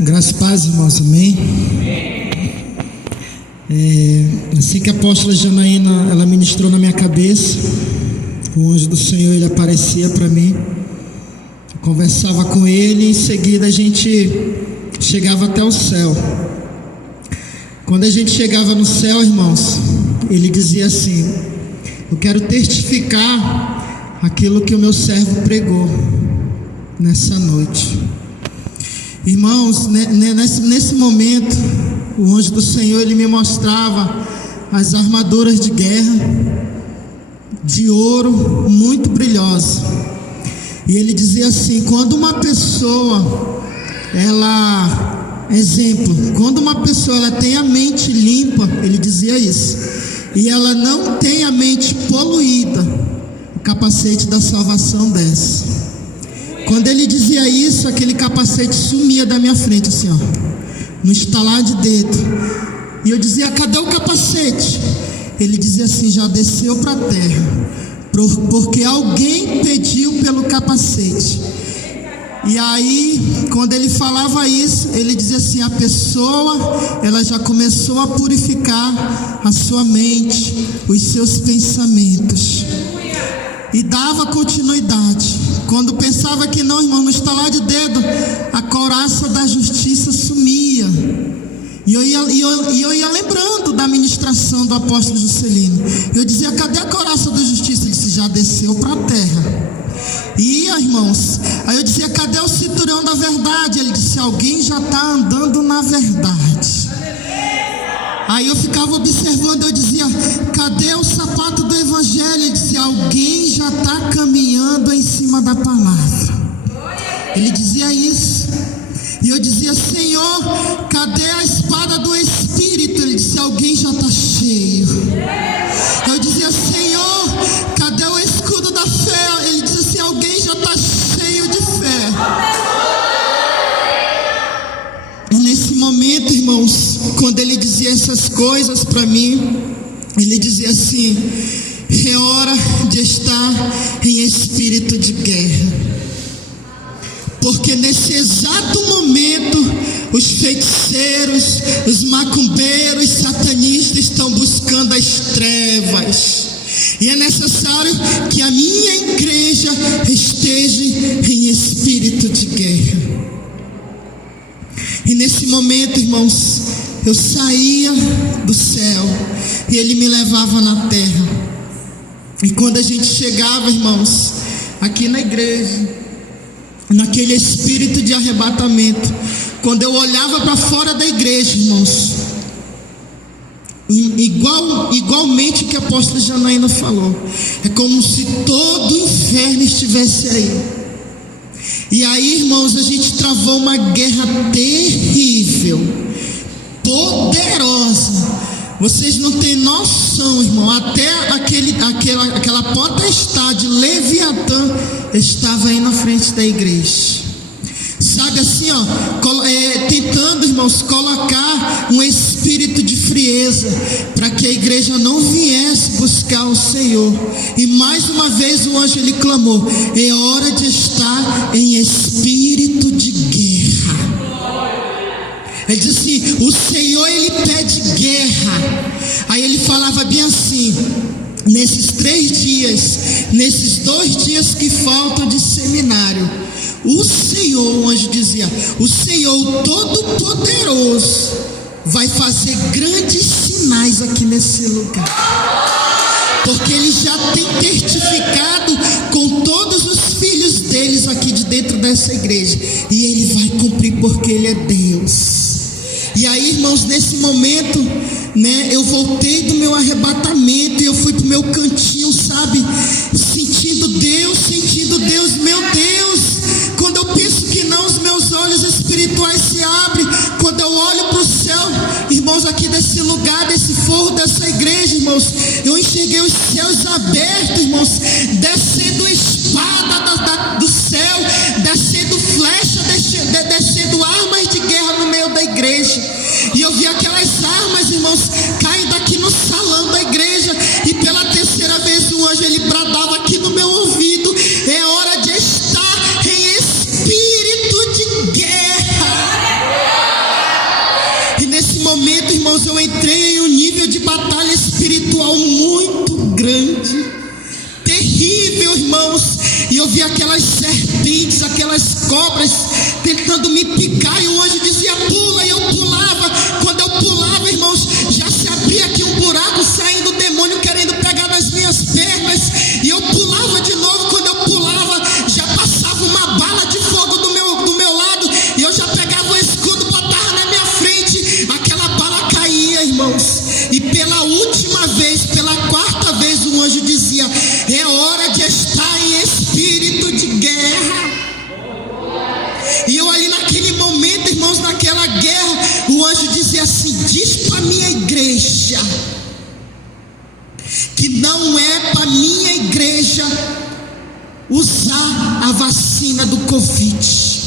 Graças e paz, irmãos, amém? Assim que a apóstola Janaína, ela ministrou na minha cabeça, o anjo do Senhor, ele aparecia para mim, eu conversava com ele e em seguida a gente chegava até o céu. Quando a gente chegava no céu, irmãos, ele dizia assim: eu quero testificar aquilo que o meu servo pregou nessa noite. Irmãos, nesse momento, o anjo do Senhor, ele me mostrava as armaduras de guerra de ouro muito brilhosa, e ele dizia assim: quando uma pessoa, quando uma pessoa ela tem a mente limpa, ele dizia isso, e ela não tem a mente poluída, o capacete da salvação desce. Quando ele dizia isso, aquele capacete sumia da minha frente, assim, ó, no estalar de dedo. E eu dizia: cadê o capacete? Ele dizia assim: já desceu para a terra, porque alguém pediu pelo capacete. E aí, quando ele falava isso, ele dizia assim: a pessoa, ela já começou a purificar a sua mente, os seus pensamentos. E dava continuidade. Quando pensava que não, irmão, no estalar de dedo, a couraça da justiça sumia. E eu ia lembrando da ministração do apóstolo Juscelino. Eu dizia: cadê a couraça da justiça? Ele disse: já desceu para a terra. E ia, irmãos, aí eu dizia: cadê o cinturão da verdade? Ele disse: alguém já está andando na verdade. Aí eu ficava observando, eu dizia: cadê o sapato do evangelho? Ele disse: alguém já está caminhando em cima da palavra. Ele dizia isso. E eu dizia: Senhor, cadê a espada do Espírito? Ele disse: alguém já está cheio. Eu dizia: Senhor, cadê o escudo da fé? Ele disse assim: alguém já está cheio de fé. E nesse momento, irmãos, quando ele dizia essas coisas para mim, ele dizia assim: é hora de estar em espírito de guerra. Porque nesse exato momento, os feiticeiros, os macumbeiros, satanistas estão buscando as trevas. E é necessário que a minha igreja esteja em espírito de guerra. E nesse momento, irmãos, eu saía do céu e ele me levava na terra. E quando a gente chegava, irmãos, aqui na igreja, naquele espírito de arrebatamento, quando eu olhava para fora da igreja, irmãos, igualmente que a apóstola Janaína falou, é como se todo o inferno estivesse aí. E aí, irmãos, a gente travou uma guerra terrível, poderosa. Vocês não têm noção, irmão. Até aquela potestade Leviatã estava aí na frente da igreja. Sabe assim, ó, tentando, irmãos, colocar um espírito de frieza para que a igreja não viesse buscar o Senhor. E mais uma vez o anjo ele clamou: é hora de estar em espírito de guerra. Ele diz assim: o Senhor ele pede guerra. Aí ele falava bem assim: nesses 3 dias, nesses 2 dias que faltam de seminário, o Senhor, o anjo dizia, o Senhor Todo-Poderoso vai fazer grandes sinais aqui nesse lugar. Porque ele já tem testificado com todos os filhos deles aqui de dentro dessa igreja. E ele vai cumprir porque ele é Deus. E aí, irmãos, nesse momento, né, eu voltei do meu arrebatamento e eu fui pro meu cantinho, sabe? Sentindo Deus, meu Deus. Quando eu penso que não, os meus olhos espirituais se abrem. Quando eu olho para o céu, irmãos, aqui desse lugar, desse forro, dessa igreja, irmãos, eu enxerguei os céus abertos, irmãos, descendo espada do céu, descendo flecha, descendo armas de guerra no meio da igreja. E eu vi aquelas armas, irmãos, caindo aqui no salão da igreja. E pela 3ª vez o anjo ele bradava aqui no meu ouvido: é hora de estar em espírito de guerra. e eu via aquelas serpentes, aquelas cobras tentando me picar, e o anjo dizia pula, e eu pulava. Quando eu pulava, irmãos, já se abria aqui um buraco, saindo o demônio querendo pegar nas minhas pernas, e eu pulava de novo. Quando eu pulava, já passava uma bala de fogo do meu lado, e eu já pegava o escudo, botava na minha frente, aquela bala caía, irmãos. E pela última vez, pela quarta vez, o anjo dizia: é hora de estar em espírito de guerra. E eu ali naquele momento, irmãos, naquela guerra, o anjo dizia assim: diz para minha igreja que não é para minha igreja usar a vacina do Covid.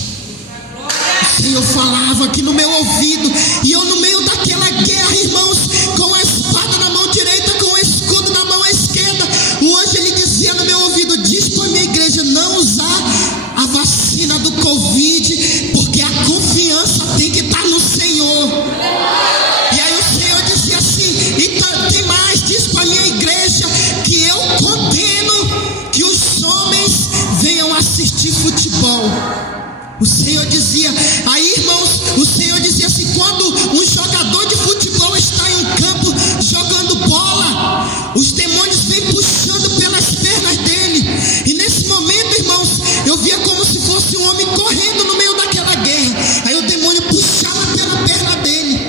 O Senhor falava aqui no meu ouvido, e eu no meio daquela guerra, irmãos, com a espada na mão direita, com o escudo na mão esquerda, o anjo ele dizia no meu ouvido: diz para minha igreja não usar a vacina do Covid, porque a confiança tem que estar no Senhor. E aí o Senhor dizia assim: e tem mais, diz para minha igreja que eu condeno que os homens venham assistir futebol. O Senhor dizia, aí irmãos, o Senhor dizia assim: quando um jogador de futebol está em um campo jogando bola, os demônios vêm puxando pelas pernas dele, e nesse momento, irmãos, eu via como se fosse um homem correndo no meio daquela guerra, aí o demônio puxava pela perna dele,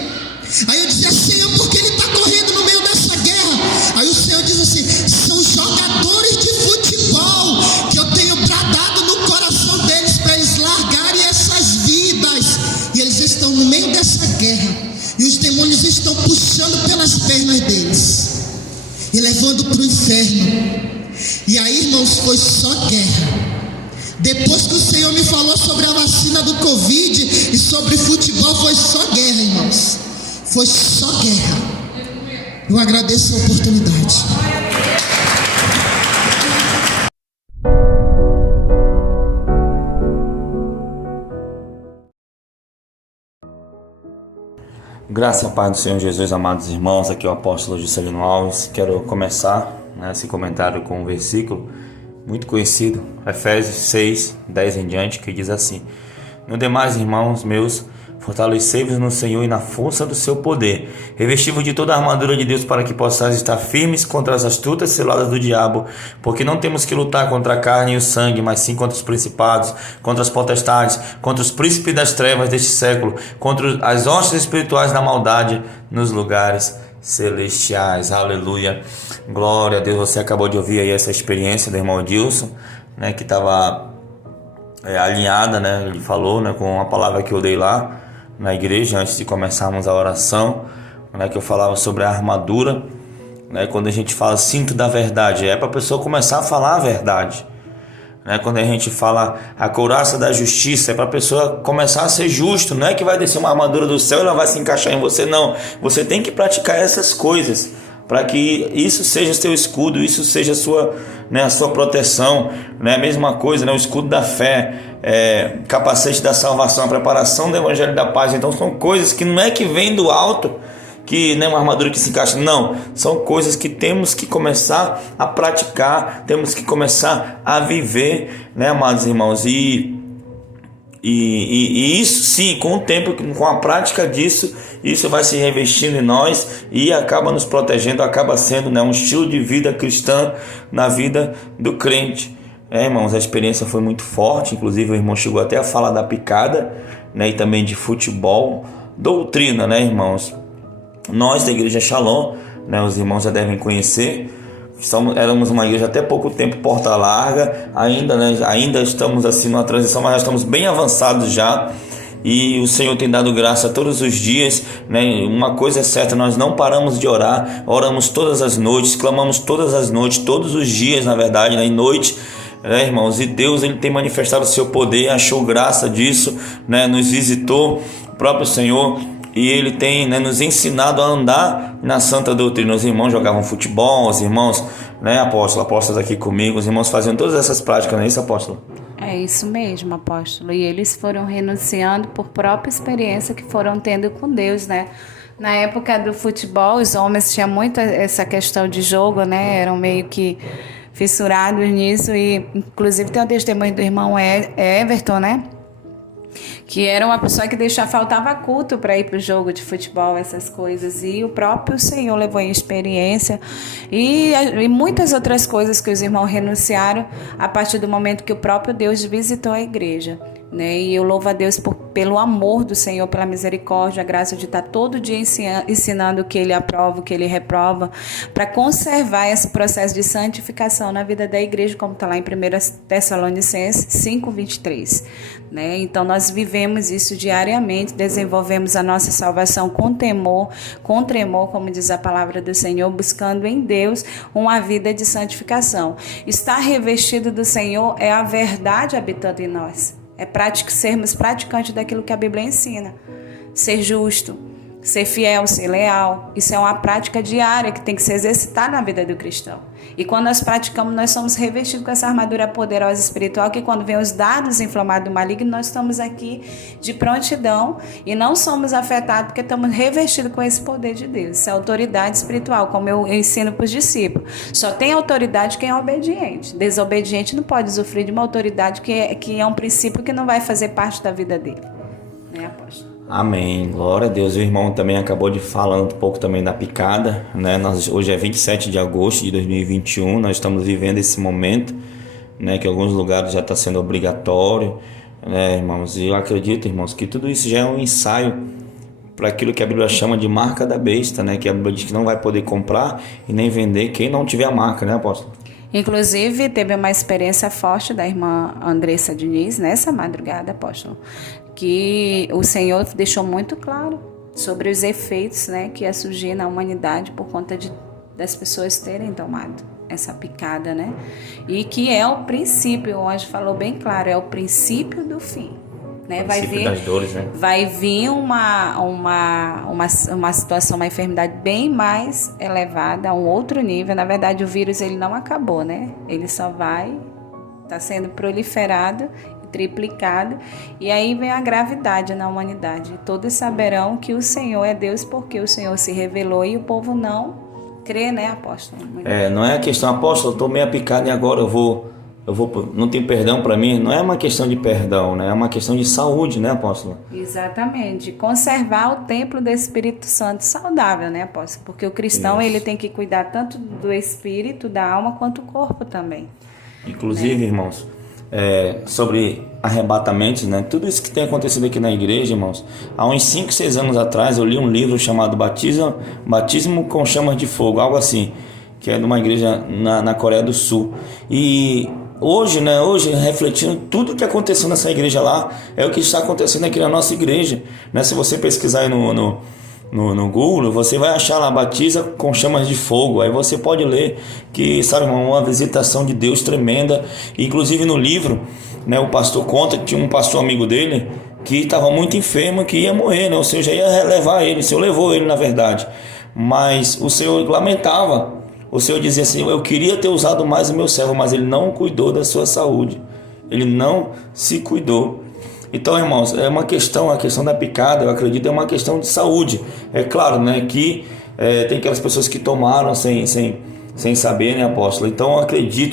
aí eu dizia: Senhor, por que ele está correndo no meio dessa guerra? Aí o Senhor diz assim: são jogadores de futebol que eu tenho bradado no coração deles para eles largarem essas vidas, e eles estão no meio dessa guerra, e os demônios estão puxando pelas pernas deles e levando para o inferno. E aí, irmãos, foi só guerra. Depois que o Senhor me falou sobre a vacina do Covid e sobre futebol, foi só guerra, irmãos. Foi só guerra. Eu agradeço a oportunidade. Graça e a paz do Senhor Jesus, amados irmãos. Aqui é o apóstolo Juscelino Alves. Quero começar esse comentário com um versículo muito conhecido, Efésios 6, 10 em diante, que diz assim: no demais, irmãos meus, fortalecei-vos no Senhor e na força do seu poder, revesti-vos de toda a armadura de Deus, para que possais estar firmes contra as astutas ciladas do diabo, porque não temos que lutar contra a carne e o sangue, mas sim contra os principados, contra as potestades, contra os príncipes das trevas deste século, contra as hostes espirituais da maldade nos lugares celestiais. Aleluia, glória a Deus. Você acabou de ouvir aí essa experiência do irmão Edilson, que estava alinhada, ele falou, com a palavra que eu dei lá na igreja antes de começarmos a oração, que eu falava sobre a armadura, quando a gente fala cinto da verdade, é para a pessoa começar a falar a verdade, quando a gente fala a couraça da justiça, é para a pessoa começar a ser justo. Não é que vai descer uma armadura do céu e ela vai se encaixar em você, não. Você tem que praticar essas coisas para que isso seja seu escudo, isso seja a sua proteção, A mesma coisa, o escudo da fé, capacete da salvação, a preparação do evangelho da paz. Então são coisas que não é que vem do alto, que nem uma armadura que se encaixa, não, são coisas que temos que começar a praticar, temos que começar a viver, amados irmãos, e isso sim, com o tempo, com a prática disso, isso vai se revestindo em nós e acaba nos protegendo, acaba sendo um estilo de vida cristã na vida do crente. Irmãos, a experiência foi muito forte, inclusive o irmão chegou até a falar da picada, e também de futebol, doutrina, irmãos. Nós da igreja Shalom, os irmãos já devem conhecer, éramos uma igreja até pouco tempo porta larga, ainda estamos assim numa transição, mas já estamos bem avançados já, e o Senhor tem dado graça todos os dias, Uma coisa é certa, nós não paramos de orar, oramos todas as noites, clamamos todas as noites, todos os dias, na verdade, em noite, irmãos, e Deus ele tem manifestado o seu poder, achou graça disso, nos visitou, o próprio Senhor, e Ele tem nos ensinado a andar na santa doutrina. Os irmãos jogavam futebol, os irmãos, apóstolos aqui comigo, os irmãos faziam todas essas práticas, não é isso, apóstolo? É isso mesmo, apóstolo. E eles foram renunciando por própria experiência que foram tendo com Deus, Na época do futebol, os homens tinham muito essa questão de jogo, Eram meio que fissurados nisso. E inclusive tem o testemunho do irmão Everton, né? Que era uma pessoa que faltava culto para ir para o jogo de futebol, essas coisas. E o próprio Senhor levou em experiência. E muitas outras coisas que os irmãos renunciaram a partir do momento que o próprio Deus visitou a igreja. Né? E eu louvo a Deus pelo amor do Senhor, pela misericórdia, a graça de estar todo dia ensinando o que Ele aprova, o que Ele reprova, para conservar esse processo de santificação na vida da igreja, como está lá em 1 Tessalonicenses 5:23. Né? Então nós vivemos isso diariamente, desenvolvemos a nossa salvação com temor, com tremor, como diz a palavra do Senhor, buscando em Deus uma vida de santificação. Estar revestido do Senhor é a verdade habitando em nós. É sermos praticantes daquilo que a Bíblia ensina. Ser justo, ser fiel, ser leal. Isso é uma prática diária que tem que se exercitar na vida do cristão. E quando nós praticamos, nós somos revestidos com essa armadura poderosa espiritual, que quando vem os dardos inflamados do maligno, nós estamos aqui de prontidão e não somos afetados porque estamos revestidos com esse poder de Deus. Isso é autoridade espiritual, como eu ensino para os discípulos. Só tem autoridade quem é obediente. Desobediente não pode usufruir de uma autoridade que é um princípio que não vai fazer parte da vida dele. Né, apóstolo? Amém, glória a Deus. O irmão também acabou de falar um pouco também da picada, né? Hoje é 27 de agosto de 2021, nós estamos vivendo esse momento, né? Que em alguns lugares já está sendo obrigatório, né, irmãos? E eu acredito, irmãos, que tudo isso já é um ensaio para aquilo que a Bíblia chama de marca da besta, né? Que a Bíblia diz que não vai poder comprar e nem vender quem não tiver a marca, né, apóstolo? Inclusive, teve uma experiência forte da irmã Andressa Diniz nessa madrugada, apóstolo, que o Senhor deixou muito claro sobre os efeitos, né, que ia surgir na humanidade por conta das pessoas terem tomado essa picada, né? E que é o princípio, o anjo falou bem claro, é o princípio do fim. Né? Das dores, né? Vai vir uma situação, uma enfermidade bem mais elevada, a um outro nível. Na verdade, o vírus ele não acabou, né? Ele só está sendo proliferado, triplicado, e aí vem a gravidade na humanidade. Todos saberão que o Senhor é Deus porque o Senhor se revelou e o povo não crê, né, apóstolo? Não é a questão, apóstolo, eu tomei a picada e agora eu vou, não tem perdão para mim. Não é uma questão de perdão, né? É uma questão de saúde, né, apóstolo? Exatamente. Conservar o templo do Espírito Santo saudável, né, apóstolo? Porque o cristão ele tem que cuidar tanto do espírito, da alma, quanto do corpo também. Inclusive, né, irmãos, sobre arrebatamentos, né? Tudo isso que tem acontecido aqui na igreja, irmãos. Há uns 5, 6 anos atrás eu li um livro chamado Batismo com Chamas de Fogo, algo assim, que é de uma igreja na Coreia do Sul. E hoje, né, refletindo tudo que aconteceu nessa igreja lá, é o que está acontecendo aqui na nossa igreja, né? Se você pesquisar aí no Google, você vai achar lá Batiza com Chamas de Fogo. Aí você pode ler que, sabe, uma visitação de Deus tremenda. Inclusive no livro, né, o pastor conta que tinha um pastor amigo dele que estava muito enfermo, que ia morrer, né? O Senhor já ia levar ele, o Senhor levou ele na verdade, mas o Senhor lamentava. O Senhor dizia assim: eu queria ter usado mais o meu servo, mas ele não cuidou da sua saúde, ele não se cuidou. Então, irmãos, é uma questão, a questão da picada, eu acredito, é uma questão de saúde. É claro, né, que tem aquelas pessoas que tomaram sem saber, né, apóstolo? Então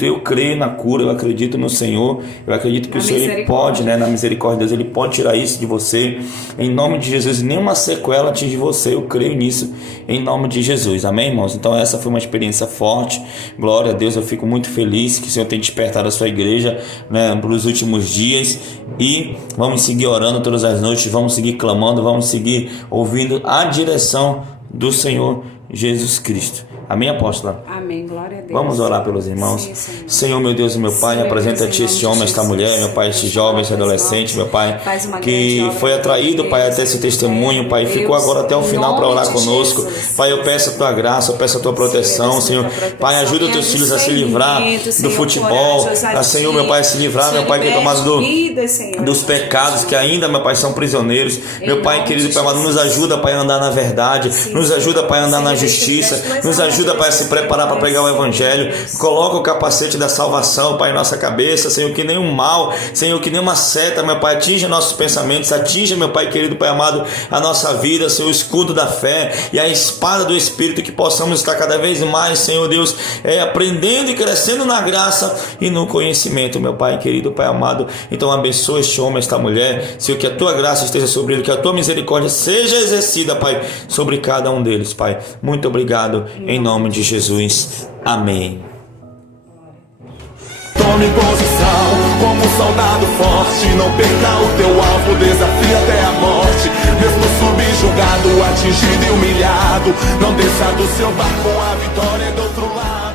eu creio na cura, eu acredito no Senhor, eu acredito que o Senhor ele pode, né, na misericórdia de Deus, ele pode tirar isso de você, em nome de Jesus, e nenhuma sequela atinge você, eu creio nisso, em nome de Jesus, amém, irmãos? Então essa foi uma experiência forte, glória a Deus, eu fico muito feliz que o Senhor tenha despertado a sua igreja, né, pelos últimos dias, e vamos seguir orando todas as noites, vamos seguir clamando, vamos seguir ouvindo a direção do Senhor Jesus Cristo. Amém, apóstola? Amém, glória a Deus. Vamos orar pelos irmãos. Sim, Senhor, meu Deus e meu Pai, apresenta-te este homem, esta mulher, meu Pai, este jovem, este adolescente, meu Pai, que foi atraído, Pai, até esse testemunho, Pai, ficou agora até o final para orar conosco. Pai, eu peço a Tua graça, eu peço a Tua proteção, Senhor. Pai, ajuda os Teus filhos a se livrar do futebol, a Senhor, meu Pai, a se livrar, meu Pai, que é tomado dos pecados que ainda, meu Pai, são prisioneiros. Meu Pai, querido Pai amado, nos ajuda, Pai, a andar na verdade, nos ajuda, Pai, a andar na justiça, nos ajuda, ajuda, Pai, a se preparar para pregar o Evangelho. Coloca o capacete da salvação, Pai, em nossa cabeça, Senhor, que nenhum mal, Senhor, que nenhuma seta, meu Pai, atinja nossos pensamentos, atinja, meu Pai querido, Pai amado, a nossa vida, Senhor, o escudo da fé e a espada do Espírito, que possamos estar cada vez mais, Senhor Deus, aprendendo e crescendo na graça e no conhecimento, meu Pai querido, Pai amado. Então abençoa este homem, esta mulher, Senhor, que a tua graça esteja sobre ele, que a tua misericórdia seja exercida, Pai, sobre cada um deles, Pai. Muito obrigado, em nome de Jesus. Amém. Tome posição como um soldado forte. Não perca o teu alvo, desafia até a morte. Mesmo subjugado, atingido e humilhado, não desça do seu barco, a vitória é do outro lado.